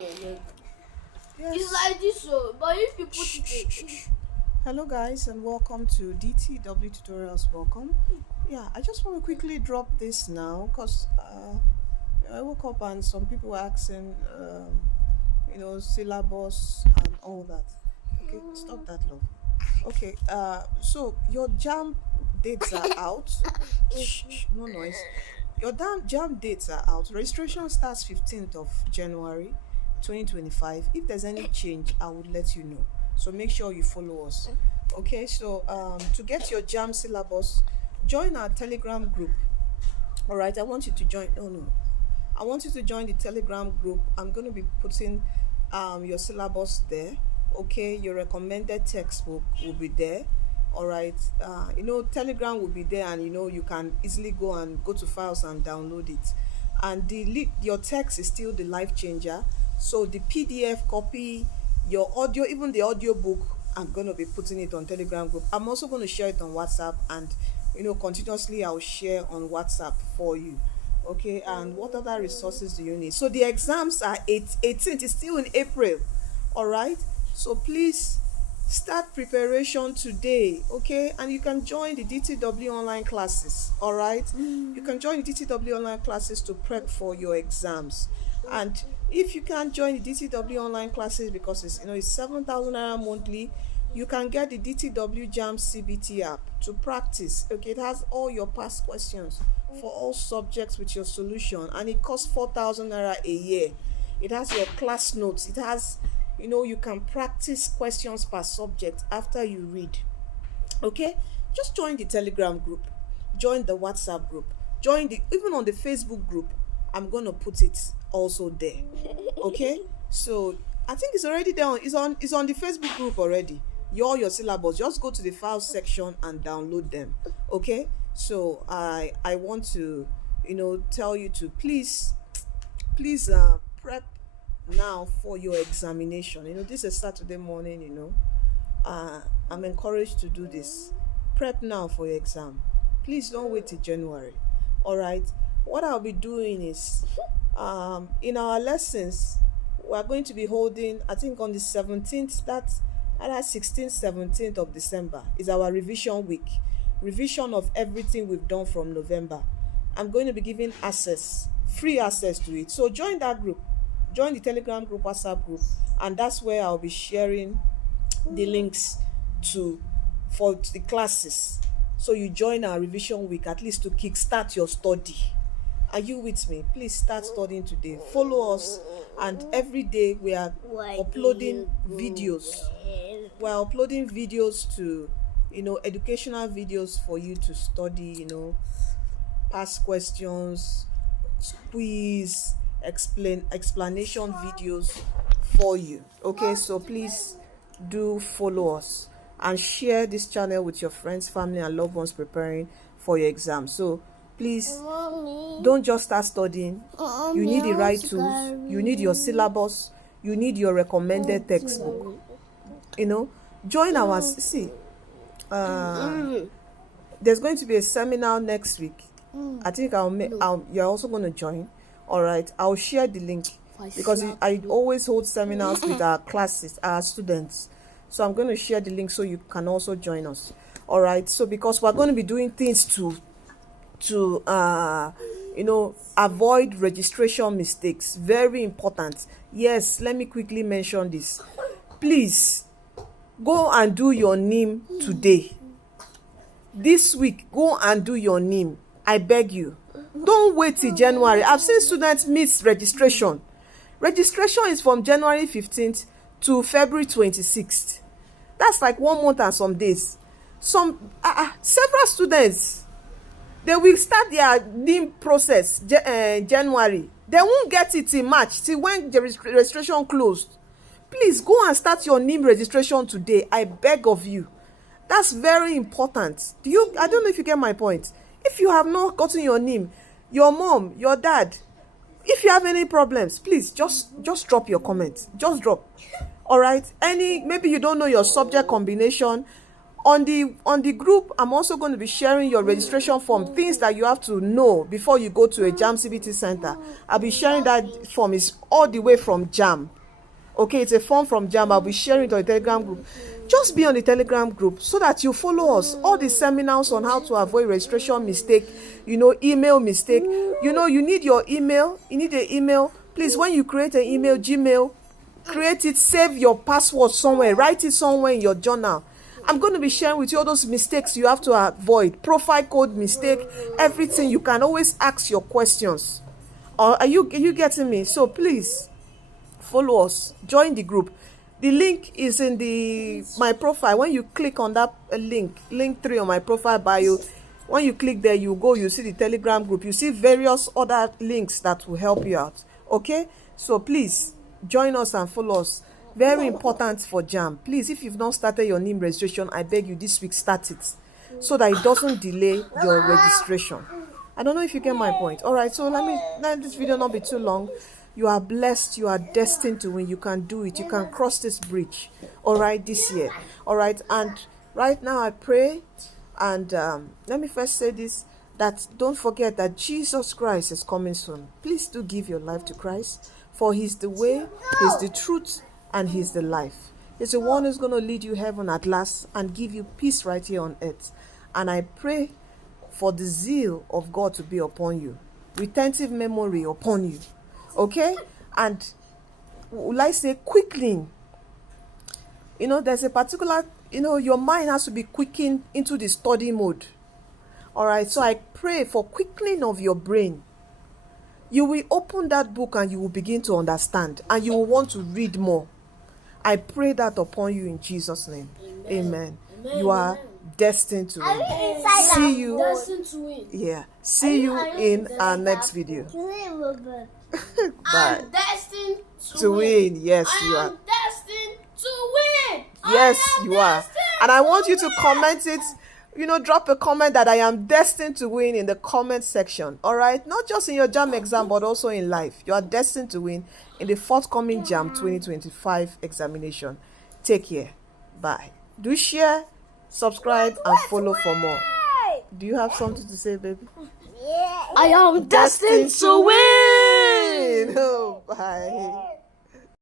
Yes. It's like this, so but if you put Hello guys and welcome to DTW Tutorials. Welcome. Yeah, I just want to quickly drop this now because I woke up and some people were asking, syllabus and all that. Okay, stop that, love. Okay, so your JAMB dates are out. Shh, no noise. Your JAMB dates are out. Registration starts 15th of January 2025. If there's any change, I would let you know. So make sure you follow us. Okay, so to get your JAMB syllabus, join our Telegram group. All right, I want you to join. Oh no, I want you to join the Telegram group. I'm going to be putting your syllabus there. Okay, your recommended textbook will be there. All right, Telegram will be there, and you can easily go to files and download it. And your text is still the life changer. So the PDF copy, your audio, even the audio book, I'm going to be putting it on Telegram group. I'm also going to share it on WhatsApp, and continuously I'll share on WhatsApp for you. Okay, and what other resources do you need? So the exams are 18th, it's still in April. All right, so please start preparation today. Okay, and you can join the DTW online classes. All right, you can join the DTW online classes to prep for your exams. And if you can't join the DTW online classes because it's 7,000 naira monthly, you can get the DTW JAMB CBT app to practice. Okay, it has all your past questions for all subjects with your solution, and it costs 4,000 naira a year. It has your class notes. It has, you can practice questions per subject after you read. Okay, just join the Telegram group, join the WhatsApp group, even on the Facebook group. I'm gonna put it also there. Okay, so I think it's already there. It's on the Facebook group already. Your syllabus, just go to the file section and download them. Okay, so I want to tell you to please prep now for your examination. This is Saturday morning. I'm encouraged to do this. Prep now for your exam. Please don't wait till January. All right, what I'll be doing is in our lessons we are going to be holding, I think on the 17th, that's either 16th 17th of December, is our revision week. Revision of everything we've done from November. I'm going to be giving free access to it. So join that group, join the Telegram group, WhatsApp group, and that's where I'll be sharing the links for the classes. So you join our revision week, at least to kickstart your study. Are you with me? Please start studying today. Follow us, and every day we are uploading videos. We are uploading videos to educational videos for you to study, past questions, quiz, explanation videos for you. Okay, so please do follow us and share this channel with your friends, family, and loved ones preparing for your exam. So please don't just start studying. You need the right tools, you need your syllabus, you need your recommended textbook. Join our there's going to be a seminar next week. I think you're also going to join. All right, I'll share the link because I always hold seminars with our classes, our students. So I'm going to share the link so you can also join us. All right, so because we're going to be doing things to avoid registration mistakes. Very important. Yes, let me quickly mention this. Please go and do your NIM today. This week, go and do your NIM. I beg you. Don't wait till January. I've seen students miss registration. Registration is from January 15th to February 26th. That's like 1 month and some days. Several students, they will start their NIM process January. They won't get it till March, till when the registration closed. Please go and start your NIM registration today. I beg of you. That's very important. I don't know if you get my point. If you have not gotten your NIM, your mom, your dad, if you have any problems, please just drop your comment. Just drop. All right, maybe you don't know your subject combination, On the group, I'm also going to be sharing your registration form, things that you have to know before you go to a JAMB CBT center. I'll be sharing that form. Is all the way from JAMB. Okay, it's a form from JAMB. I'll be sharing it on the Telegram group. Just be on the Telegram group so that you follow us. All the seminars on how to avoid registration mistake, email mistake. You need your email. You need an email. Please, when you create an email, Gmail, create it, save your password somewhere, write it somewhere in your journal. I'm going to be sharing with you all those mistakes you have to avoid. Profile code mistake, everything. You can always ask your questions. Are you getting me? So please, follow us, join the group. The link is in my profile. When you click on that link 3 on my profile bio, when you click there, you see the Telegram group. You see various other links that will help you out. Okay, so please join us and follow us. Very important for JAMB. Please, if you've not started your name registration, I beg you this week, start it so that it doesn't delay your registration. I don't know if you get my point. All right, so let this video not be too long. You are blessed. You are destined to win. You can do it. You can cross this bridge. All right, this year. All right, and right now I pray. And let me first say this, that don't forget that Jesus Christ is coming soon. Please do give your life to Christ, for He's the way, He's the truth, and He's the life. He's the one who's going to lead you heaven at last and give you peace right here on earth. And I pray for the zeal of God to be upon you, retentive memory upon you. Okay? And will I say quickly, there's a particular, your mind has to be quickened into the study mode. All right? So I pray for quickening of your brain. You will open that book and you will begin to understand, and you will want to read more. I pray that upon you in Jesus' name. Amen. You are destined to win. See you. Destined to win. Yeah. See you in our next video. Bye. I'm destined To win. Yes, you I are. am destined to win. Yes, I am you are. destined And I want to you to win. comment it. Drop a comment that I am destined to win in the comment section. All right? Not just in your JAMB exam, but also in life. You are destined to win in the forthcoming JAMB 2025 examination. Take care. Bye. Do share, subscribe, and follow for more. Do you have something to say, baby? I am destined to win. Oh, bye.